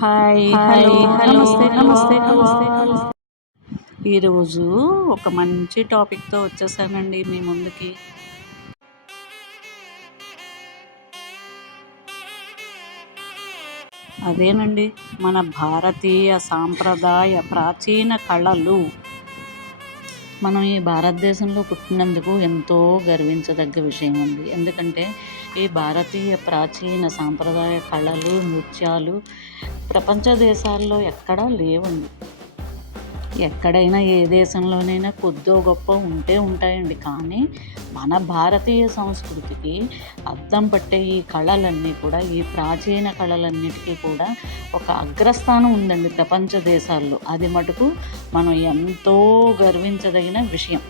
Hi hello hello నమస్తే నమస్తే నమస్తే ఈరోజు ఒక మంచి టాపిక్తో వచ్చేసానండి మీ ముందుకి. అదేనండి మన భారతీయ సాంప్రదాయ ప్రాచీన కళలు. మనం ఈ భారతదేశంలో పుట్టినందుకు ఎంతో గర్వించదగ్గ విషయం ఉంది ఎందుకంటే ఈ భారతీయ ప్రాచీన సాంప్రదాయ కళలు నృత్యాలు ప్రపంచ దేశాల్లో ఎక్కడా లేవండి. ఎక్కడైనా ఏ దేశంలోనైనా కొద్దో గొప్ప ఉంటే ఉంటాయండి. కానీ మన భారతీయ సంస్కృతికి అద్దం పట్టే ఈ కళలన్నీ కూడా ఈ ప్రాచీన కళలన్నిటికీ కూడా ఒక అగ్రస్థానం ఉందండి ప్రపంచ దేశాల్లో. అది మటుకు మనం ఎంతో గర్వించదగిన విషయం.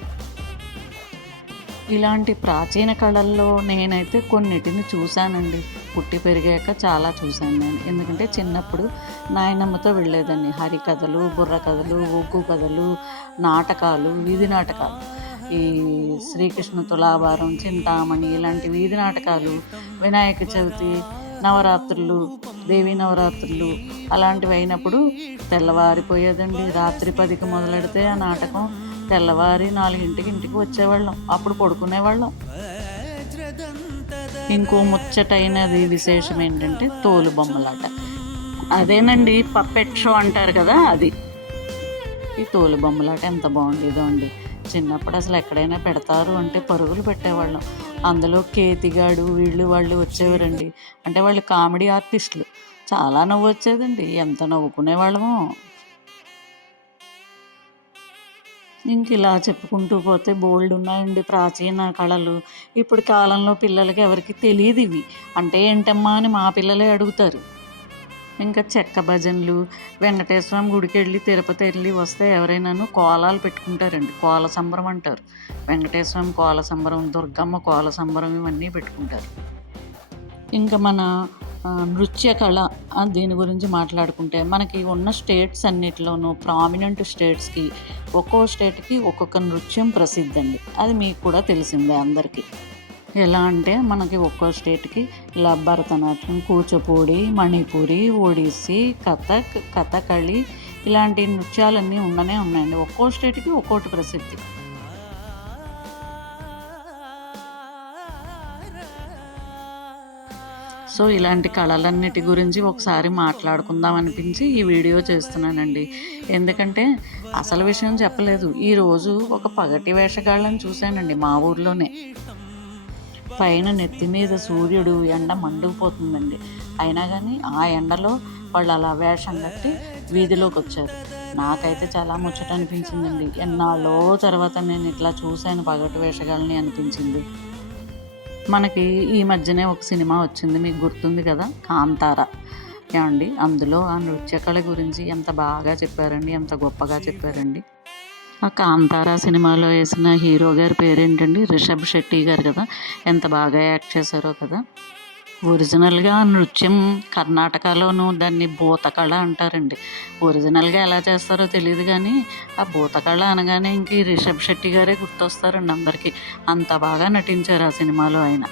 ఇలాంటి ప్రాచీన కళల్లో నేనైతే కొన్నిటిని చూశానండి. పుట్టి పెరిగాక చాలా చూశాను నేను. ఎందుకంటే చిన్నప్పుడు నాయనమ్మతో వెళ్ళేదాన్ని. హరికథలు బుర్ర కథలు ఒగ్గు కథలు నాటకాలు వీధి నాటకాలు. ఈ శ్రీకృష్ణ తులాభారం చింతామణి ఇలాంటి వీధి నాటకాలు వినాయక చవితి నవరాత్రులు దేవీ నవరాత్రులు అలాంటివి అయినప్పుడు తెల్లవారిపోయేదండి. రాత్రి పదికి మొదలెడితే ఆ నాటకం తెల్లవారి నాలుగింటికి ఇంటికి వచ్చేవాళ్ళం. అప్పుడు పడుకునేవాళ్ళం. ఇంకో ముచ్చటైనది విశేషం ఏంటంటే తోలు బొమ్మలాట. అదేనండి పప్పెట్ షో అంటారు కదా అది. ఈ తోలు బొమ్మలాట ఎంత బాగుండేదో అండి. చిన్నప్పుడు అసలు ఎక్కడైనా పెడతారు అంటే పరుగులు పెట్టేవాళ్ళం. అందులో కేతిగాడు వీళ్ళు వాళ్ళు వచ్చేవారండి. అంటే వాళ్ళు కామెడీ ఆర్టిస్టులు. చాలా నవ్వు వచ్చేదండి. ఎంత నవ్వుకునేవాళ్ళమో. ఇంక ఇలా చెప్పుకుంటూ పోతే బోల్డ్ ఉన్నాయండి ప్రాచీన కళలు. ఇప్పుడు కాలంలో పిల్లలకి ఎవరికి తెలియదు ఇవి. అంటే ఏంటమ్మా అని మా పిల్లలే అడుగుతారు. ఇంకా చెక్క భజనలు వెంకటేశ్వరం గుడికి వెళ్ళి తిరుపతి వెళ్ళి వస్తే ఎవరైనాను కోలాలు పెట్టుకుంటారండి. కోల సంబరం అంటారు. వెంకటేశ్వరం కోల సంబరం దుర్గమ్మ కోల సంబరం ఇవన్నీ పెట్టుకుంటారు. ఇంకా మన నృత్య కళ దీని గురించి మాట్లాడుకుంటే మనకి ఉన్న స్టేట్స్ అన్నిటిలోనూ ప్రామినెంట్ స్టేట్స్కి ఒక్కో స్టేట్కి ఒక్కొక్క నృత్యం ప్రసిద్ధి అండి అది మీకు కూడా తెలిసిందే అందరికీ. ఎలా అంటే మనకి ఒక్కో స్టేట్కి ఇలా భరతనాట్యం కూచిపూడి మణిపూరి ఒడిస్సీ కథక్ కథకళి ఇలాంటి నృత్యాలన్నీ ఉండనే ఉన్నాయండి. ఒక్కో స్టేట్కి ఒక్కోటి ప్రసిద్ధి. సో ఇలాంటి కళలన్నిటి గురించి ఒకసారి మాట్లాడుకుందాం అనిపించి ఈ వీడియో చేస్తున్నానండి. ఎందుకంటే అసలు విషయం చెప్పలేదు. ఈరోజు ఒక పగటి వేషగాళ్ళని చూశానండి మా ఊర్లోనే. పైన నెత్తి మీద సూర్యుడు ఎండ మండుకుపోతుందండి. అయినా కానీ ఆ ఎండలో వాళ్ళు అలా వేషం కట్టి వీధిలోకి వచ్చారు. నాకైతే చాలా ముచ్చట అనిపించిందండి ఎన్నాళ్ళో తర్వాత నేను ఇట్లా చూశాను పగటి వేషగాళ్ళని అనిపించింది. మనకి ఈ మధ్యనే ఒక సినిమా వచ్చింది మీకు గుర్తుంది కదా? కాంతార. ఏమండి? అందులో ఆ నృత్యకళ గురించి ఎంత బాగా చెప్పారండి ఎంత గొప్పగా చెప్పారండి. ఆ కాంతార సినిమాలో వేసిన హీరో గారి పేరేంటండి? రిషబ్ శెట్టి గారు కదా? ఎంత బాగా యాక్ట్ చేశారో కదా? ఒరిజినల్గా నృత్యం కర్ణాటకలోనూ దాన్ని భూతకళ అంటారండి. ఒరిజినల్గా ఎలా చేస్తారో తెలియదు కానీ ఆ భూతకళ అనగానే ఇంక ఈ రిషబ్ శెట్టి గారే గుర్తొస్తారండి అందరికీ. అంత బాగా నటించారు ఆ సినిమాలో ఆయన.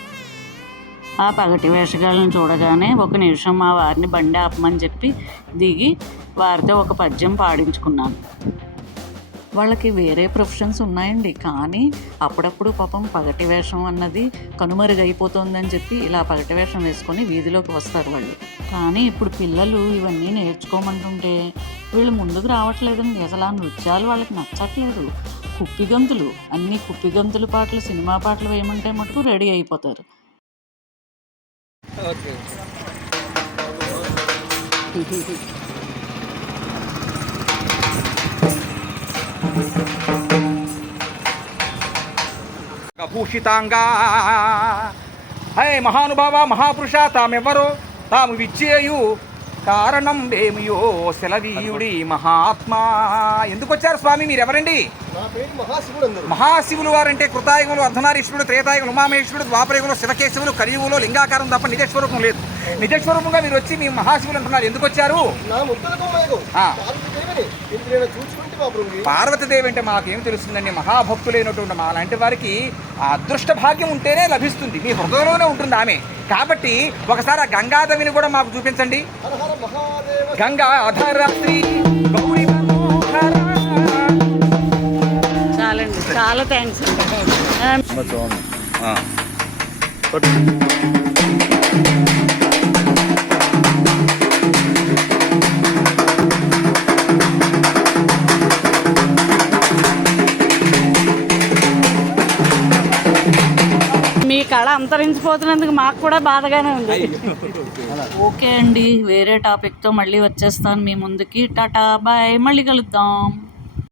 ఆ పగటి వేషగాళ్ళని చూడగానే ఒక నిమిషం మా వారిని బండి ఆపమని చెప్పి దిగి వారితో ఒక పద్యం పాడించుకున్నాను. వాళ్ళకి వేరే ప్రొఫెషన్స్ ఉన్నాయండి. కానీ అప్పుడప్పుడు పాపం పగటి వేషం అన్నది కనుమరుగైపోతుందని చెప్పి ఇలా పగటి వేషం వేసుకొని వీధిలోకి వస్తారు వాళ్ళు. కానీ ఇప్పుడు పిల్లలు ఇవన్నీ నేర్చుకోమంటుంటే వీళ్ళు ముందుకు రావట్లేదండి. అసలు ఆ నృత్యాలు వాళ్ళకి నచ్చట్లేదు. కుప్పిగంతులు అన్ని కుప్పిగంతుల పాటలు సినిమా పాటలు వేయమంటే మటుకు రెడీ అయిపోతారు. ఓకే. భూషితాంగా హే మహానుభావ మహాపురుష తామెవ్వరో? తాము విచ్చేయు కారణం ఏమియో సెలవీయుడి మహాత్మా. ఎందుకు వచ్చారు స్వామి మీరెవరండి? మహాశివులు వారంటే కృతాయుగములు అర్ధనారీశ్వరుడు త్రేతాయుగములు ఉమామహేశ్వరుడు ద్వాపరయుగంలో శివకేశవులు కలియుగంలో లింగాకారం తప్ప నిజస్వరూపం లేదు. నిజస్వరూపంగా మీరు వచ్చి మీ మహాశివులు అంటున్నారు. ఎందుకు వచ్చారు? పార్వతీదేవి అంటే మాకేం తెలుస్తుందండి? మహాభక్తులైనటువంటి మా లాంటి వారికి ఆ అదృష్ట భాగ్యం ఉంటేనే లభిస్తుంది. మీ హృదయంలోనే ఉంటుంది ఆమె. కాబట్టి ఒకసారి ఆ గంగాదేవిని కూడా మాకు చూపించండి. గంగా గౌరీ చాలా థ్యాంక్స్ ఆ, మీ కళ అంతరించిపోతున్నందుకు మాకు కూడా బాధగానే ఉంది. ఓకే అండి వేరే టాపిక్తో మళ్ళీ వచ్చేస్తాను మీ ముందుకి. Tata bye. మళ్ళీ కలుద్దాం.